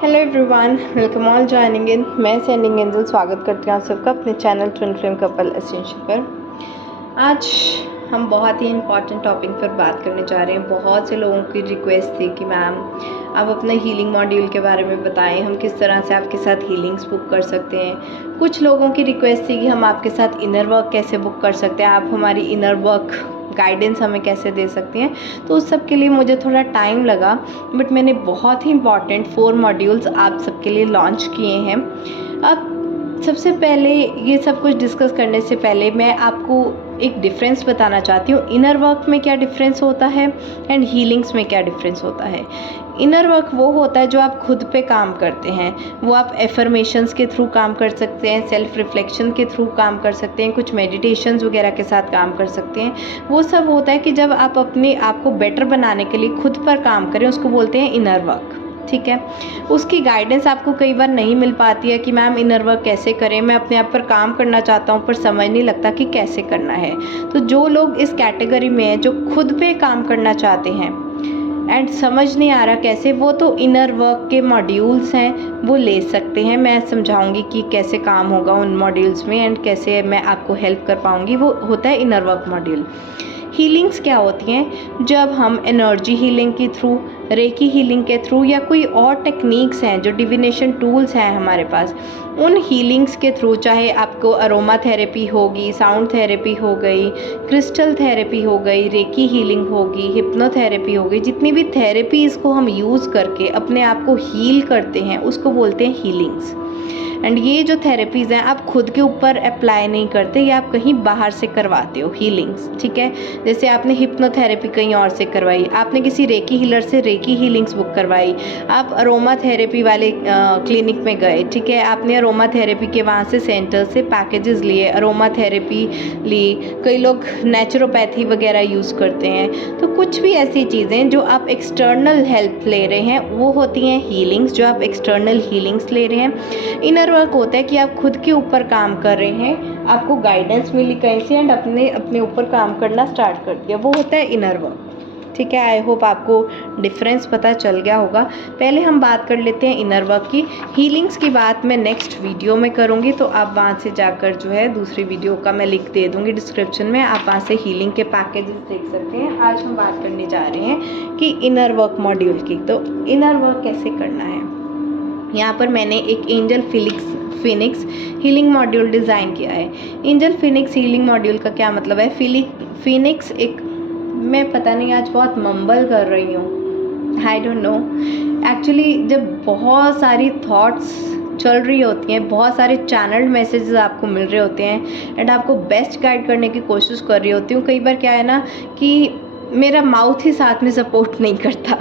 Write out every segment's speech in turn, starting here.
Hello everyone, welcome all joining in. मैं sending angel स्वागत करती हूँ आप सबका अपने channel twin flame couple essential पर। आज हम बहुत ही इम्पॉर्टेंट टॉपिक पर बात करने जा रहे हैं। बहुत से लोगों की रिक्वेस्ट थी कि मैम आप अपने हीलिंग मॉड्यूल के बारे में बताएं, हम किस तरह से आपके साथ हीलिंग्स बुक कर सकते हैं। कुछ लोगों की रिक्वेस्ट थी कि हम आपके साथ इनर वर्क कैसे बुक कर सकते हैं, आप हमारी इनर वर्क गाइडेंस हमें कैसे दे सकती हैं। तो उस सब के लिए मुझे थोड़ा टाइम लगा, बट मैंने बहुत ही इंपॉर्टेंट 4 मॉड्यूल्स आप सबके लिए लॉन्च किए हैं। अब सबसे पहले ये सब कुछ डिस्कस करने से पहले मैं आपको एक डिफरेंस बताना चाहती हूँ। इनर वर्क में क्या डिफरेंस होता है एंड हीलिंग्स में क्या डिफरेंस होता है। इनर वर्क वो होता है जो आप खुद पे काम करते हैं, वो आप एफर्मेशंस के थ्रू काम कर सकते हैं, सेल्फ रिफ्लेक्शन के थ्रू काम कर सकते हैं, कुछ मेडिटेशंस वगैरह के साथ काम कर सकते हैं। वो सब होता है कि जब आप अपने आप को बेटर बनाने के लिए खुद पर काम करें, उसको बोलते हैं इनर वर्क। ठीक है, उसकी गाइडेंस आपको कई बार नहीं मिल पाती है कि मैम इनर वर्क कैसे करें, मैं अपने आप पर काम करना चाहता हूँ पर समझ नहीं लगता कि कैसे करना है। तो जो लोग इस कैटेगरी में हैं, जो खुद पे काम करना चाहते हैं एंड समझ नहीं आ रहा कैसे, वो तो इनर वर्क के मॉड्यूल्स हैं वो ले सकते हैं। मैं समझाऊंगी कि कैसे काम होगा उन मॉड्यूल्स में एंड कैसे मैं आपको हेल्प कर पाऊंगी। वो होता है इनर वर्क मॉड्यूल। हीलिंग्स क्या होती हैं? जब हम एनर्जी हीलिंग के थ्रू, रेकी हीलिंग के थ्रू या कोई और टेक्निक्स हैं जो डिविनेशन टूल्स हैं हमारे पास, उन हीलिंग्स के थ्रू, चाहे आपको अरोमा थेरेपी होगी, साउंड थेरेपी हो गई, क्रिस्टल थेरेपी हो गई, रेकी हीलिंग होगी, हिप्नोथेरेपी हो गई, जितनी भी थेरेपीज़ को हम यूज़ करके अपने आप को हील करते हैं उसको बोलते हैं हीलिंग्स। एंड ये जो थेरेपीज़ हैं आप खुद के ऊपर अप्लाई नहीं करते, ये आप कहीं बाहर से करवाते हो हीलिंग्स। ठीक है, जैसे आपने हिप्नोथेरेपी कहीं और से करवाई, आपने किसी रेकी हीलर से रेकी हीलिंग्स बुक करवाई, आप अरोमा थेरेपी वाले क्लिनिक में गए, ठीक है, आपने अरोमा थेरेपी के वहाँ से सेंटर से पैकेजेस लिए, अरोमा थेरेपी ली। कई लोग नेचुरोपैथी वगैरह यूज़ करते हैं। तो कुछ भी ऐसी चीज़ें जो आप एक्सटर्नल हेल्प ले रहे हैं वो होती हैं हीलिंग्स, जो आप एक्सटर्नल हीलिंग्स ले रहे हैं। इनर वर्क होता है कि आप खुद के ऊपर काम कर रहे हैं, आपको गाइडेंस मिली कहीं से एंड अपने ऊपर काम करना स्टार्ट कर दिया, वो होता है इनर वर्क। ठीक है, आई होप आपको डिफरेंस पता चल गया होगा। पहले हम बात कर लेते हैं इनर वर्क की। हीलिंग्स की बात मैं नेक्स्ट वीडियो में करूँगी, तो आप वहाँ से जाकर जो है दूसरी वीडियो का मैं लिंक दे दूँगी डिस्क्रिप्शन में, आप वहाँ से हीलिंग के पैकेजेस देख सकते हैं। आज हम बात करने जा रहे हैं कि इनर वर्क मॉड्यूल की। तो इनर वर्क कैसे करना है, यहाँ पर मैंने एक angel Phoenix healing module design किया है। एंजल फिनिक्स हीलिंग मॉड्यूल का क्या मतलब है? फिनिक्स एक, मैं पता नहीं आज बहुत मम्बल कर रही हूँ, आई डोंट नो। एक्चुअली जब बहुत सारी थॉट्स चल रही होती हैं, बहुत सारे चैनल्ड मैसेजेस आपको मिल रहे होते हैं एंड आपको बेस्ट गाइड करने की कोशिश कर रही होती हूँ, कई बार क्या है ना कि मेरा माउथ ही साथ में सपोर्ट नहीं करता।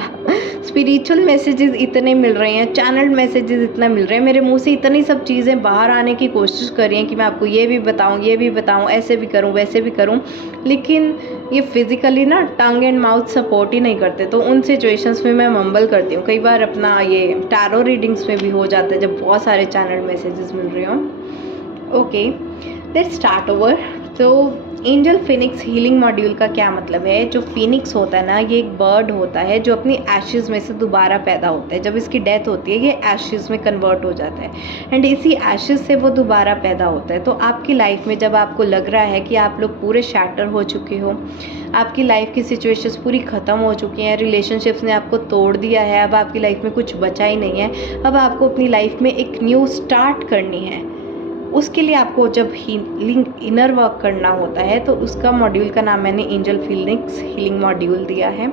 स्पिरिचुअल मैसेजेस इतने मिल रहे हैं, चैनल्ड मैसेजेस इतना मिल रहे हैं, मेरे मुंह से इतनी सब चीज़ें बाहर आने की कोशिश कर रही हैं कि मैं आपको ये भी बताऊं, ऐसे भी करूं, वैसे भी करूं, लेकिन ये फिज़िकली ना टंग एंड माउथ सपोर्ट ही नहीं करते। तो उन सिचुएशंस में मैं मम्बल करती हूँ। कई बार अपना ये टैरो रीडिंग्स में भी हो जाता है जब बहुत सारे चैनल्ड मैसेजेस मिल रहे हों। Okay, let's start over. तो एंजल फिनिक्स हीलिंग मॉड्यूल का क्या मतलब है? जो फिनिक्स होता है ना, ये एक बर्ड होता है जो अपनी एशेज़ में से दोबारा पैदा होता है। जब इसकी डेथ होती है ये एशेज़ में कन्वर्ट हो जाता है एंड इसी एशेज़ से वो दोबारा पैदा होता है। तो आपकी लाइफ में जब आपको लग रहा है कि आप लोग पूरे शैटर हो चुके हो, आपकी लाइफ की सिचुएशंस पूरी ख़त्म हो चुकी हैं, रिलेशनशिप्स ने आपको तोड़ दिया है, अब आपकी लाइफ में कुछ बचा ही नहीं है, अब आपको अपनी लाइफ में एक न्यू स्टार्ट करनी है, उसके लिए आपको जब हीलिंग इनर वर्क करना होता है तो उसका मॉड्यूल का नाम मैंने एंजल फिनिक्स हीलिंग मॉड्यूल दिया है।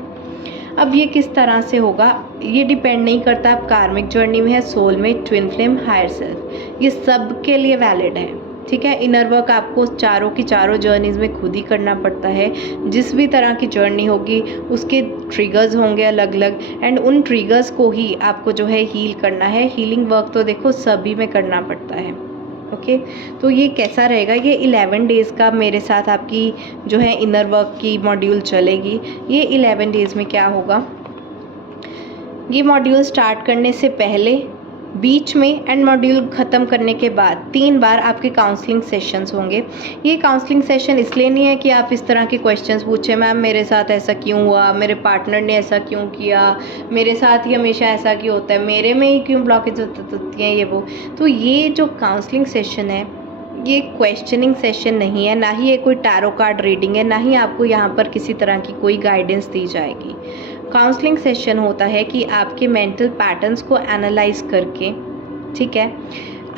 अब ये किस तरह से होगा, ये डिपेंड नहीं करता आप कार्मिक जर्नी में है, सोल में, ट्विन फ्लेम, हायर सेल्फ, ये सब के लिए वैलिड है। ठीक है, इनर वर्क आपको चारों की चारों जर्नीज़ में खुद ही करना पड़ता है। जिस भी तरह की जर्नी होगी उसके ट्रिगर्स होंगे अलग अलग एंड उन ट्रिगर्स को ही आपको जो है हील करना है। हीलिंग वर्क तो देखो सभी में करना पड़ता है। ओके, तो ये कैसा रहेगा? ये 11 डेज़ का मेरे साथ आपकी जो है इनर वर्क की मॉड्यूल चलेगी। ये 11 डेज़ में क्या होगा, ये मॉड्यूल स्टार्ट करने से पहले बीच में एंड मॉड्यूल ख़त्म करने के बाद 3 बार आपके काउंसलिंग सेशंस होंगे। ये काउंसलिंग सेशन इसलिए नहीं है कि आप इस तरह के क्वेश्चंस पूछें, मैम मेरे साथ ऐसा क्यों हुआ, मेरे पार्टनर ने ऐसा क्यों किया, मेरे साथ ही हमेशा ऐसा क्यों होता है, मेरे में ही क्यों ब्लॉकेज होती हैं, ये वो। तो ये जो काउंसलिंग सेशन है ये क्वेश्चनिंग सेशन नहीं है, ना ही ये कोई टैरो कार्ड रीडिंग है, ना ही आपको यहाँ पर किसी तरह की कोई गाइडेंस दी जाएगी। काउंसलिंग सेशन होता है कि आपके मेंटल पैटर्न्स को एनालाइज करके, ठीक है,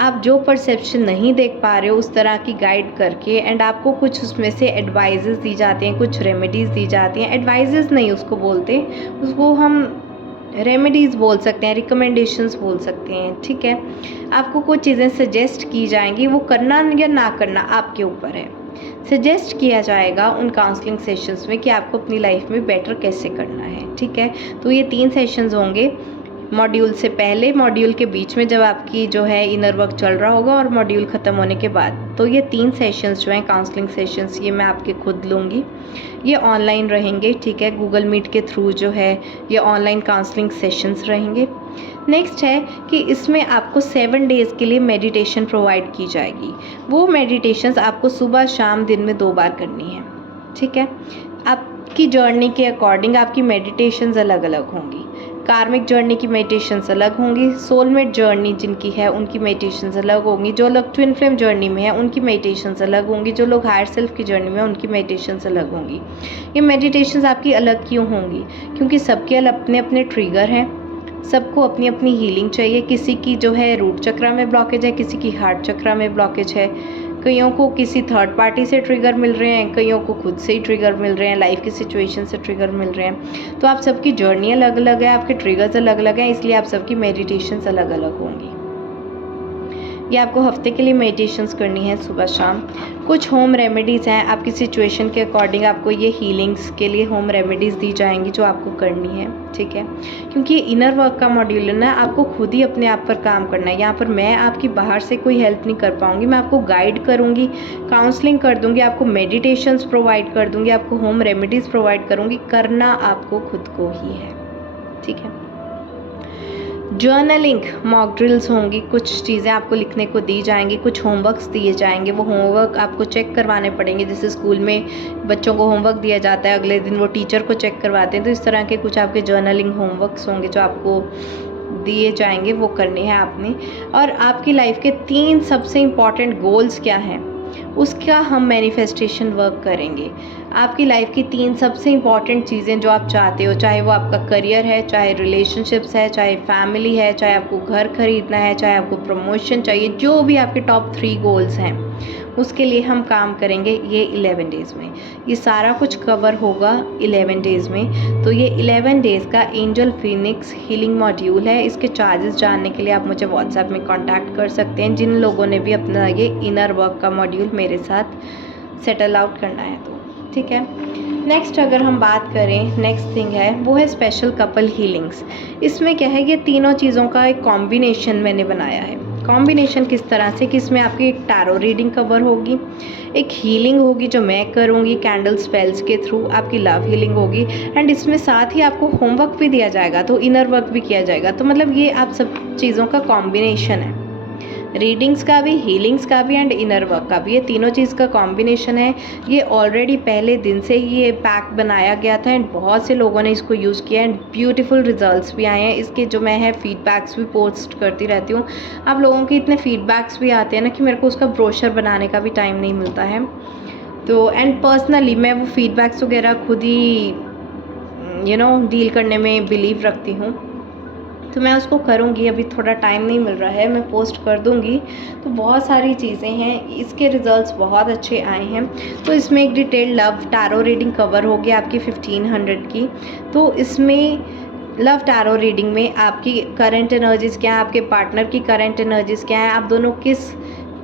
आप जो परसेप्शन नहीं देख पा रहे हो उस तरह की गाइड करके एंड आपको कुछ उसमें से एडवाइजेस दी जाती हैं, कुछ रेमेडीज़ दी जाती हैं। एडवाइजेस नहीं उसको बोलते, उसको हम रेमेडीज़ बोल सकते हैं, रिकमेंडेशंस बोल सकते हैं, ठीक है। आपको कुछ चीज़ें सजेस्ट की जाएंगी, वो करना या ना करना आपके ऊपर है। सजेस्ट किया जाएगा उन काउंसलिंग सेशंस में कि आपको अपनी लाइफ में बेटर कैसे करना है, ठीक है। तो ये 3 सेशंस होंगे, मॉड्यूल से पहले, मॉड्यूल के बीच में जब आपकी जो है इनर वर्क चल रहा होगा, और मॉड्यूल ख़त्म होने के बाद। तो ये 3 सेशंस जो हैं काउंसलिंग सेशंस, ये मैं आपके खुद लूँगी। ये ऑनलाइन रहेंगे, ठीक है, गूगल मीट के थ्रू जो है ये ऑनलाइन काउंसलिंग सेशंस रहेंगे। नेक्स्ट है कि इसमें आपको 7 डेज़ के लिए मेडिटेशन प्रोवाइड की जाएगी। वो मेडिटेशंस आपको सुबह शाम दिन में 2 बार करनी है, ठीक है। आपकी जर्नी के अकॉर्डिंग आपकी मेडिटेशंस अलग अलग होंगी। कार्मिक जर्नी की मेडिटेशंस अलग होंगी, सोलमेट जर्नी जिनकी है उनकी मेडिटेशंस अलग होंगी, जो लोग ट्विन फ्लेम जर्नी में है उनकी मेडिटेशंस अलग होंगी, जो लोग हायर सेल्फ की जर्नी में है उनकी मेडिटेशंस अलग होंगी। ये मेडिटेशंस आपकी अलग क्यों होंगी? क्योंकि सबके अपने अपने ट्रिगर हैं, सबको अपनी अपनी हीलिंग चाहिए। किसी की जो है रूट चक्रा में ब्लॉकेज है, किसी की हार्ट चक्रा में ब्लॉकेज है, कईयों को किसी थर्ड पार्टी से ट्रिगर मिल रहे हैं, कईयों को खुद से ही ट्रिगर मिल रहे हैं, लाइफ की सिचुएशन से ट्रिगर मिल रहे हैं। तो आप सबकी जर्नी अलग अलग है, आपके ट्रिगर्स अलग अलग हैं, इसलिए आप सबकी मेडिटेशंस अलग अलग होंगी। ये आपको हफ्ते के लिए मेडिटेशंस करनी है सुबह शाम। कुछ होम रेमेडीज़ हैं, आपकी सिचुएशन के अकॉर्डिंग आपको ये हीलिंग्स के लिए होम रेमेडीज़ दी जाएंगी जो आपको करनी है, ठीक है। क्योंकि ये इनर वर्क का मॉड्यूल है ना, आपको खुद ही अपने आप पर काम करना है। यहाँ पर मैं आपकी बाहर से कोई हेल्प नहीं कर पाऊँगी, मैं आपको गाइड करूँगी, काउंसलिंग कर दूँगी, आपको मेडिटेशंस प्रोवाइड कर दूँगी, आपको होम रेमेडीज़ प्रोवाइड करूँगी। करना आपको खुद को ही है, ठीक है। जर्नलिंग मॉक ड्रिल्स होंगी, कुछ चीज़ें आपको लिखने को दी जाएंगी, कुछ होमवर्क्स दिए जाएंगे, वो होमवर्क आपको चेक करवाने पड़ेंगे। जैसे स्कूल में बच्चों को होमवर्क दिया जाता है, अगले दिन वो टीचर को चेक करवाते हैं, तो इस तरह के कुछ आपके जर्नलिंग होमवर्क्स होंगे जो आपको दिए जाएंगे, वो करने हैं आपने। और आपकी लाइफ के 3 सबसे इम्पॉर्टेंट गोल्स क्या हैं उसका हम मैनिफेस्टेशन वर्क करेंगे। आपकी लाइफ की 3 सबसे इम्पॉर्टेंट चीज़ें जो आप चाहते हो, चाहे वो आपका करियर है, चाहे रिलेशनशिप्स है, चाहे फैमिली है, चाहे आपको घर खरीदना है, चाहे आपको प्रमोशन चाहिए, जो भी आपके टॉप 3 गोल्स हैं उसके लिए हम काम करेंगे ये 11 डेज़ में। ये सारा कुछ कवर होगा 11 डेज़ में। तो ये 11 डेज़ का एंजल फिनिक्स हीलिंग मॉड्यूल है। इसके चार्जेस जानने के लिए आप मुझे व्हाट्सएप में कांटेक्ट कर सकते हैं, जिन लोगों ने भी अपना ये इनर वर्क का मॉड्यूल मेरे साथ सेटल आउट करना है तो, ठीक है। नेक्स्ट अगर हम बात करें, नेक्स्ट थिंग है वो है स्पेशल कपल हीलिंग्स। इसमें क्या है, ये तीनों चीज़ों का एक कॉम्बिनेशन मैंने बनाया है। कॉम्बिनेशन किस तरह से कि इसमें आपकी एक टैरो रीडिंग कवर होगी, एक हीलिंग होगी जो मैं करूँगी कैंडल स्पेल्स के थ्रू, आपकी लव हीलिंग होगी, एंड इसमें साथ ही आपको होमवर्क भी दिया जाएगा, तो इनर वर्क भी किया जाएगा। तो मतलब ये आप सब चीज़ों का कॉम्बिनेशन है, रीडिंग्स का भी, हीलिंग्स का भी एंड इनर वर्क का भी, ये तीनों चीज़ का कॉम्बिनेशन है। ये ऑलरेडी पहले दिन से ही ये पैक बनाया गया था एंड बहुत से लोगों ने इसको यूज़ किया एंड ब्यूटीफुल रिजल्ट्स भी आए हैं। इसके जो मैं है फीडबैक्स भी पोस्ट करती रहती हूँ। आप लोगों के इतने फीडबैक्स भी आते हैं ना कि मेरे को उसका ब्रोशर बनाने का भी टाइम नहीं मिलता है। तो एंड पर्सनली मैं वो फीडबैक्स वगैरह खुद ही डील करने में बिलीव रखती हूँ, तो मैं उसको करूँगी। अभी थोड़ा टाइम नहीं मिल रहा है, मैं पोस्ट कर दूँगी। तो बहुत सारी चीज़ें हैं, इसके रिज़ल्ट्स बहुत अच्छे आए हैं। तो इसमें एक detail love tarot reading cover होगी आपकी 1500 की। तो इसमें लव टैरो रीडिंग में आपकी करंट एनर्जीज़ क्या है, आपके पार्टनर की करंट एनर्जीज़ क्या है, आप दोनों किस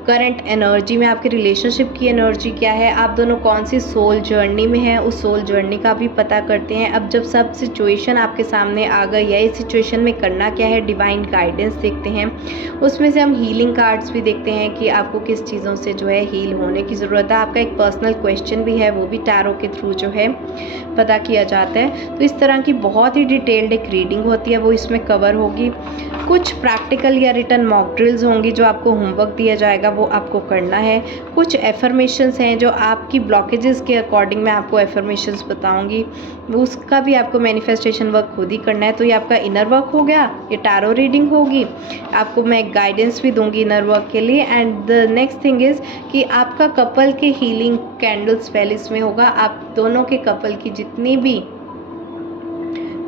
करंट एनर्जी में, आपके रिलेशनशिप की एनर्जी क्या है, आप दोनों कौन सी सोल जर्नी में हैं, उस सोल जर्नी का भी पता करते हैं। अब जब सब सिचुएशन आपके सामने आ गई है, इस सिचुएशन में करना क्या है, डिवाइन गाइडेंस देखते हैं। उसमें से हम हीलिंग कार्ड्स भी देखते हैं कि आपको किस चीज़ों से जो है हील होने की ज़रूरत है। आपका एक पर्सनल क्वेश्चन भी है, वो भी टैरो के थ्रू जो है पता किया जाता है। तो इस तरह की बहुत ही डिटेल्ड एक रीडिंग होती है, वो इसमें कवर होगी। कुछ प्रैक्टिकल या रिटन मॉक ड्रिल्स होंगी जो आपको होमवर्क दिया जाएगा, वो आपको करना है। कुछ एफर्मेशंस हैं जो आपकी ब्लॉकेजेस के अकॉर्डिंग मैं आपको एफर्मेशंस बताऊंगी, उसका भी आपको मैनिफेस्टेशन वर्क खुद ही करना है। तो ये आपका इनर वर्क हो गया, ये टैरो रीडिंग होगी, आपको मैं गाइडेंस भी दूंगी इनर वर्क के लिए। And the next thing is कि आपका कपल के हीलिंग कैंडल स्पेल इसमें होगा। आप दोनों के कपल की जितनी भी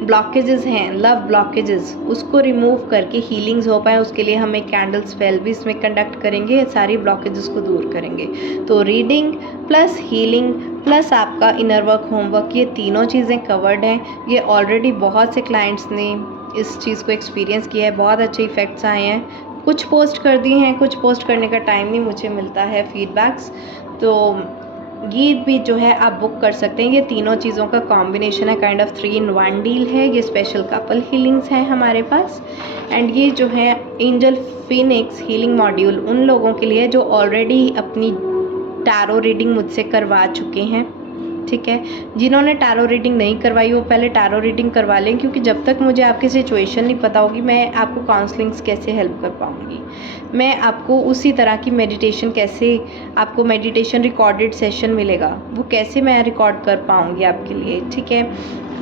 ब्लॉकेजेस हैं, लव ब्लॉकेजेस, उसको रिमूव करके हीलिंग्स हो पाए, उसके लिए हम एक कैंडल स्पेल भी इसमें कंडक्ट करेंगे, सारी ब्लॉकेजेस को दूर करेंगे। तो रीडिंग प्लस हीलिंग प्लस आपका इनर वर्क होमवर्क, ये तीनों चीज़ें कवर्ड हैं। ये ऑलरेडी बहुत से क्लाइंट्स ने इस चीज़ को एक्सपीरियंस किया है, बहुत अच्छे इफ़ेक्ट्स आए हैं। कुछ पोस्ट कर दिए हैं, कुछ पोस्ट करने का टाइम नहीं मुझे मिलता है फीडबैक्स, तो ये भी जो है आप बुक कर सकते हैं। ये तीनों चीज़ों का कॉम्बिनेशन है, काइंड ऑफ 3-in-1 डील है। ये स्पेशल कपल हीलिंग्स हैं हमारे पास। एंड ये जो है एंजल फिनिक्स हीलिंग मॉड्यूल उन लोगों के लिए जो ऑलरेडी अपनी टैरो रीडिंग मुझसे करवा चुके हैं, ठीक है। जिन्होंने टैरो रीडिंग नहीं करवाई वो पहले टैरो रीडिंग करवा लें, क्योंकि जब तक मुझे आपकी सिचुएशन नहीं पता होगी मैं आपको काउंसलिंग्स कैसे हेल्प कर पाऊँगी। मैं आपको उसी तरह की मेडिटेशन कैसे, आपको मेडिटेशन रिकॉर्डेड सेशन मिलेगा वो कैसे मैं रिकॉर्ड कर पाऊँगी आपके लिए, ठीक है।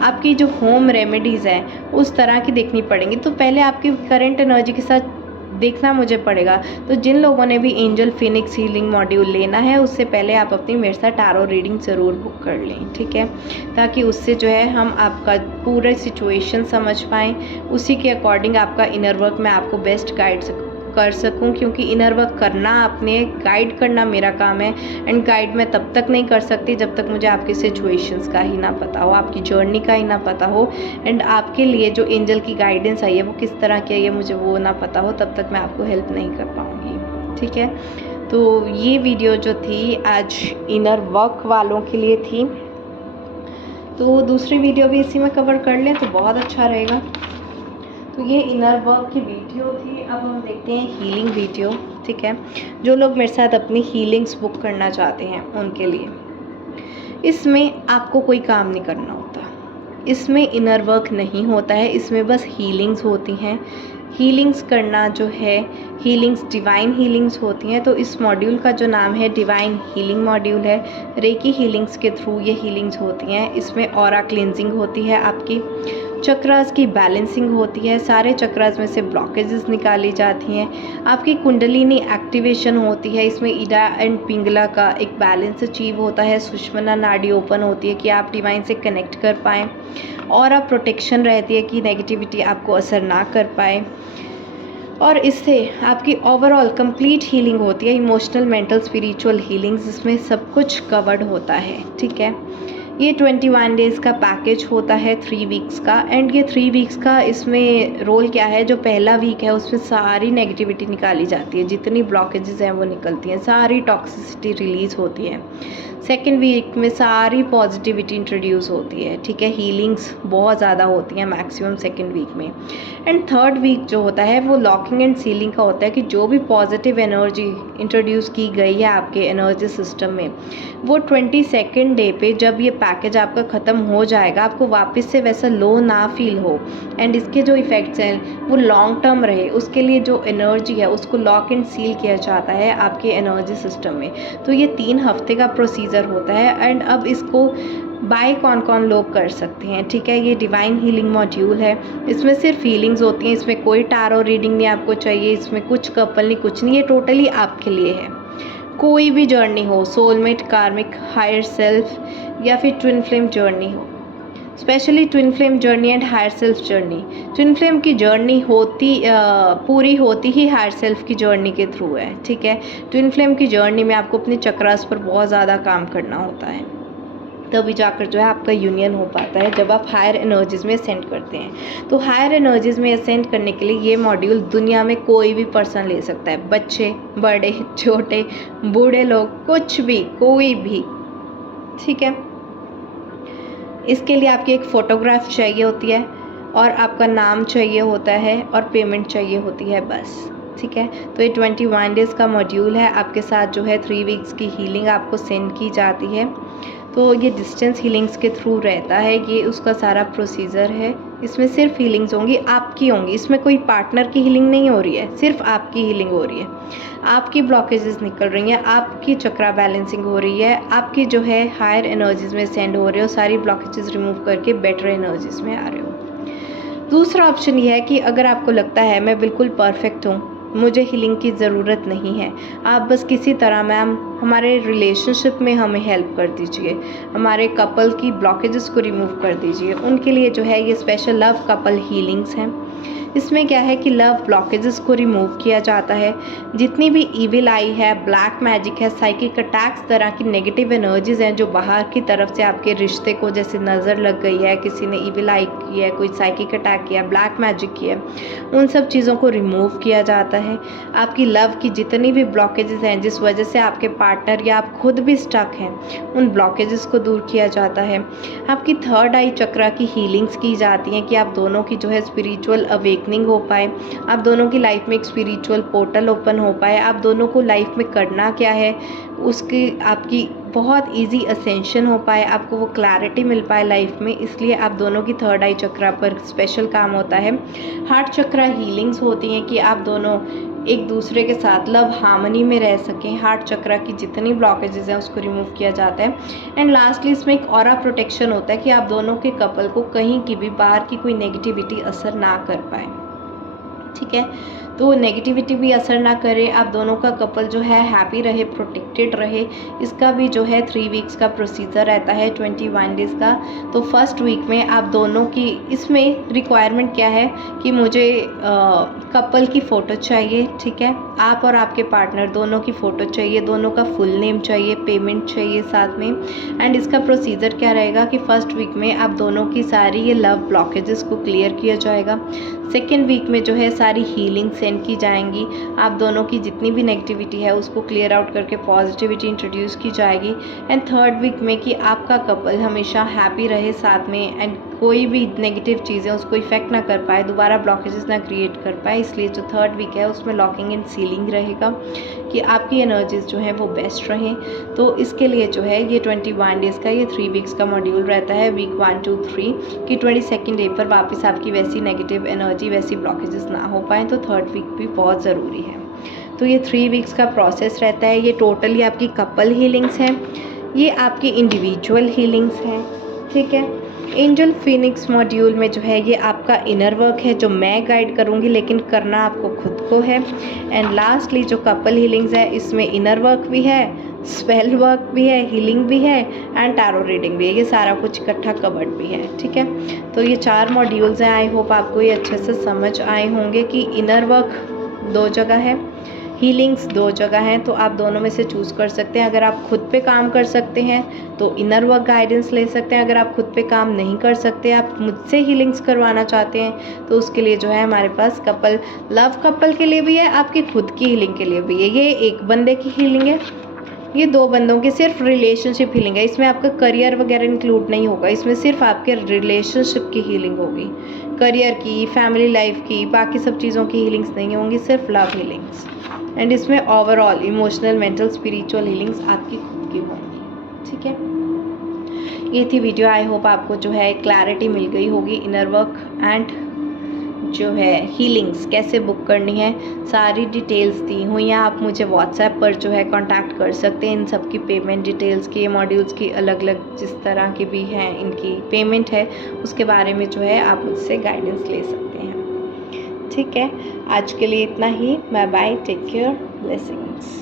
आपकी जो होम रेमेडीज़ हैं उस तरह की देखनी पड़ेंगी, तो पहले आपकी करंट एनर्जी के साथ देखना मुझे पड़ेगा। तो जिन लोगों ने भी एंजल फिनिक्स हीलिंग मॉड्यूल लेना है उससे पहले आप अपनी मेरे साथ टैरो रीडिंग ज़रूर बुक कर लें, ठीक है, ताकि उससे जो है हम आपका पूरा सिचुएशन समझ पाएँ, उसी के अकॉर्डिंग आपका इनर वर्क मैं आपको बेस्ट गाइड कर सकूं। क्योंकि इनर वर्क करना आपने, गाइड करना मेरा काम है। एंड गाइड मैं तब तक नहीं कर सकती जब तक मुझे आपकी सिचुएशंस का ही ना पता हो, आपकी जर्नी का ही ना पता हो, एंड आपके लिए जो एंजल की गाइडेंस आई है वो किस तरह की आई है मुझे वो ना पता हो, तब तक मैं आपको हेल्प नहीं कर पाऊँगी, ठीक है। तो ये वीडियो जो थी आज इनर वर्क वालों के लिए थी, तो दूसरी वीडियो भी इसी में कवर कर लें तो बहुत अच्छा रहेगा। तो ये इनर वर्क की वीडियो थी। अब हम देखते हैं हीलिंग वीडियो, ठीक है। जो लोग मेरे साथ अपनी हीलिंग्स बुक करना चाहते हैं उनके लिए इसमें आपको कोई काम नहीं करना होता, इसमें इनर वर्क नहीं होता है, इसमें बस हीलिंग्स होती हैं। हीलिंग्स करना जो है, हीलिंग्स डिवाइन हीलिंग्स होती हैं। तो इस मॉड्यूल का जो नाम है डिवाइन हीलिंग मॉड्यूल है। रेकी हीलिंग्स के थ्रू ये हीलिंग्स होती हैं। इसमें ऑरा क्लिनजिंग होती है, आपकी चक्रास की बैलेंसिंग होती है, सारे चक्रास में से ब्लॉकेजेस निकाली जाती हैं, आपकी कुंडलिनी एक्टिवेशन होती है। इसमें ईडा एंड पिंगला का एक बैलेंस अचीव होता है, सुषुम्ना नाड़ी ओपन होती है कि आप डिवाइन से कनेक्ट कर पाएँ, और आप प्रोटेक्शन रहती है कि नेगेटिविटी आपको असर ना कर पाए, और इससे आपकी ओवरऑल कंप्लीट हीलिंग होती है। इमोशनल, मेंटल, स्पिरिचुअल हीलिंग्स इसमें सब कुछ कवर्ड होता है, ठीक है। ये 21 डेज़ का पैकेज होता है, 3 वीक्स का। एंड ये 3 वीक्स का इसमें रोल क्या है, जो पहला वीक है उसमें सारी नेगेटिविटी निकाली जाती है, जितनी ब्लॉकेजेस हैं वो निकलती हैं, सारी टॉक्सिसिटी रिलीज़ होती है। सेकेंड वीक में सारी पॉजिटिविटी इंट्रोड्यूस होती है, ठीक है। हीलिंग्स बहुत ज़्यादा होती हैं मैक्सिमम सेकेंड वीक में। एंड थर्ड वीक जो होता है वो लॉकिंग एंड सीलिंग का होता है कि जो भी पॉजिटिव एनर्जी इंट्रोड्यूस की गई है आपके एनर्जी सिस्टम में, वो 22nd डे पे जब ये पैकेज आपका ख़त्म हो जाएगा, आपको वापस से वैसा लो ना फील हो, एंड इसके जो इफ़ेक्ट्स हैं वो लॉन्ग टर्म रहे, उसके लिए जो एनर्जी है उसको लॉक एंड सील किया जाता है आपके एनर्जी सिस्टम में। तो ये 3 हफ्ते का प्रोसीजर होता है। एंड अब इसको बाय कौन कौन लोग कर सकते हैं, ठीक है। ये डिवाइन हीलिंग मॉड्यूल है, इसमें सिर्फ हीलिंग्स होती हैं, इसमें कोई टैरो रीडिंग नहीं आपको चाहिए, इसमें कुछ कपल नहीं, कुछ नहीं, ये टोटली आपके लिए है। कोई भी जर्नी हो, सोलमेट, कार्मिक, हायर सेल्फ या फिर ट्विन फ्लेम जर्नी हो, specially twin flame journey and higher self journey. Twin flame की जर्नी पूरी होती ही हायर सेल्फ की जर्नी के थ्रू है, ठीक है। ट्विन फ्लेम की जर्नी में आपको अपने चक्रास पर बहुत ज़्यादा काम करना होता है, तभी जाकर जो है आपका यूनियन हो पाता है जब आप हायर एनर्जीज़ में असेंड करते हैं। तो हायर एनर्जीज़ में असेंड करने के लिए ये मॉड्यूल दुनिया में कोई भी पर्सन ले सकता है, बच्चे, बड़े, छोटे, बूढ़े लोग, कुछ भी, कोई भी, ठीक है। इसके लिए आपकी एक फ़ोटोग्राफ चाहिए होती है, और आपका नाम चाहिए होता है, और पेमेंट चाहिए होती है, बस, ठीक है। तो ये 21 डेज़ का मॉड्यूल है, आपके साथ जो है 3 वीक्स की हीलिंग आपको सेंड की जाती है। तो ये डिस्टेंस हीलिंग्स के थ्रू रहता है, ये उसका सारा प्रोसीजर है। इसमें सिर्फ हीलिंग्स होंगी, आपकी होंगी, इसमें कोई पार्टनर की हीलिंग नहीं हो रही है, सिर्फ आपकी हीलिंग हो रही है। आपकी ब्लॉकेजेस निकल रही हैं, आपकी चक्रा बैलेंसिंग हो रही है, आपकी जो है हायर एनर्जीज में सेंड हो रहे हो, सारी ब्लॉकेजेस रिमूव करके बेटर एनर्जीज में आ रहे हो। दूसरा ऑप्शन ये है कि अगर आपको लगता है मैं बिल्कुल परफेक्ट हूँ, मुझे हीलिंग की ज़रूरत नहीं है, आप बस किसी तरह मैम हमारे रिलेशनशिप में हमें हेल्प कर दीजिए, हमारे कपल की ब्लॉकेजेस को रिमूव कर दीजिए, उनके लिए जो है ये स्पेशल लव कपल हीलिंग्स हैं। इसमें क्या है कि लव ब्लॉकेजेस को रिमूव किया जाता है। जितनी भी इविल आई है, ब्लैक मैजिक है, साइकिक अटैक्स, तरह की नेगेटिव एनर्जीज हैं जो बाहर की तरफ से आपके रिश्ते को, जैसे नज़र लग गई है, किसी ने इविल आई की है, कोई साइकिक अटैक किया, ब्लैक मैजिक किया, उन सब चीज़ों को रिमूव किया जाता है। आपकी लव की जितनी भी ब्लॉकेजेस हैं जिस वजह से आपके पार्टनर या आप खुद भी स्टक हैं, उन ब्लॉकेजेस को दूर किया जाता है। आपकी थर्ड आई चक्रा की हीलिंग्स की जाती हैं कि आप दोनों की जो है स्पिरिचुअल अवेकनिंग हो पाए, आप दोनों की लाइफ में एक स्पिरिचुअल पोर्टल ओपन हो पाए, आप दोनों को लाइफ में करना क्या है उसकी आपकी बहुत इजी असेंशन हो पाए, आपको वो क्लैरिटी मिल पाए लाइफ में। इसलिए आप दोनों की थर्ड आई चक्रा पर स्पेशल काम होता है। हार्ट चक्रा हीलिंग्स होती हैं कि आप दोनों एक दूसरे के साथ लव हार्मनी में रह सकें। हार्ट चक्रा की जितनी ब्लॉकेजेस हैं उसको रिमूव किया जाता है। एंड लास्टली इसमें एक ऑरा प्रोटेक्शन होता है कि आप दोनों के कपल को कहीं की भी बाहर की कोई नेगेटिविटी असर ना कर पाए, ठीक है। तो नेगेटिविटी भी असर ना करे, आप दोनों का कपल जो है हैप्पी रहे, प्रोटेक्टेड रहे। इसका भी जो है 3 वीक्स का प्रोसीजर रहता है, 21 डेज़ का। तो फर्स्ट वीक में आप दोनों की, इसमें रिक्वायरमेंट क्या है कि मुझे कपल की फ़ोटो चाहिए, ठीक है। आप और आपके पार्टनर दोनों की फ़ोटो चाहिए, दोनों का फुल नेम चाहिए, पेमेंट चाहिए साथ में। एंड इसका प्रोसीजर क्या रहेगा कि फर्स्ट वीक में आप दोनों की सारी ये लव ब्लॉकेजेस को क्लियर किया जाएगा। सेकेंड वीक में जो है सारी हीलिंग सेंड की जाएंगी, आप दोनों की जितनी भी नेगेटिविटी है उसको क्लियर आउट करके पॉजिटिविटी इंट्रोड्यूस की जाएगी। एंड थर्ड वीक में कि आपका कपल हमेशा हैप्पी रहे साथ में, एंड कोई भी नेगेटिव चीज़ें उसको इफ़ेक्ट ना कर पाए, दोबारा ब्लॉकेजेस ना क्रिएट कर पाए। इसलिए जो थर्ड वीक है उसमें लॉकिंग एंड सीलिंग रहेगा कि आपकी एनर्जीज जो है वो बेस्ट रहें। तो इसके लिए जो है ये 21 डेज़ का, ये 3 वीक्स का मॉड्यूल रहता है, वीक 1, 2, 3 कि 22nd डे पर वापस आपकी वैसी नेगेटिव एनर्जी, वैसी ब्लॉकेजेस ना हो पाएँ। तो थर्ड वीक भी बहुत ज़रूरी है। तो ये 3 वीक्स का प्रोसेस रहता है। ये टोटली आपकी कपल हीलिंग्स हैं, ये आपकी इंडिविजुअल हीलिंग्स हैं, ठीक है। एंजल फिनिक्स मॉड्यूल में जो है ये आपका इनर वर्क है जो मैं गाइड करूँगी, लेकिन करना आपको खुद को है। एंड लास्टली जो कपल हीलिंग्स है इसमें इनर वर्क भी है, स्पेल वर्क भी है, हीलिंग भी है एंड टैरो रीडिंग भी है। ये सारा कुछ इकट्ठा कवर्ड भी है, ठीक है। तो ये 4 मॉड्यूल्स हैं। आई होप आपको ये अच्छे से समझ आए होंगे कि इनर वर्क 2 जगह है, हीलिंग्स 2 जगह हैं। तो आप दोनों में से चूज़ कर सकते हैं। अगर आप खुद पे काम कर सकते हैं तो इनर वर्क गाइडेंस ले सकते हैं। अगर आप खुद पे काम नहीं कर सकते, आप मुझसे हीलिंग्स करवाना चाहते हैं, तो उसके लिए जो है हमारे पास कपल, लव कपल के लिए भी है, आपकी खुद की हीलिंग के लिए भी है। ये एक बंदे की हीलिंग है, ये 2 बंदों की सिर्फ रिलेशनशिप हीलिंग है। इसमें आपका करियर वगैरह इंक्लूड नहीं होगा, इसमें सिर्फ आपके रिलेशनशिप की हीलिंग होगी। करियर की, फैमिली लाइफ की, बाकी सब चीज़ों की हीलिंग्स नहीं होंगी, सिर्फ लव हीलिंग्स। एंड इसमें overall emotional, mental, spiritual healings आपकी खुद की होंगी, ठीक है। ये थी वीडियो। आई होप आपको जो है क्लैरिटी मिल गई होगी। इनर वर्क एंड जो है हीलिंग्स कैसे बुक करनी है, सारी डिटेल्स दी हुई हैं। आप मुझे व्हाट्सएप पर जो है कांटेक्ट कर सकते हैं। इन सब की पेमेंट डिटेल्स की, मॉड्यूल्स की अलग अलग जिस तरह की भी हैं इनकी पेमेंट है, उसके बारे में जो है आप मुझसे गाइडेंस ले सकते हैं, ठीक है। आज के लिए इतना ही। Bye bye, take care, blessings.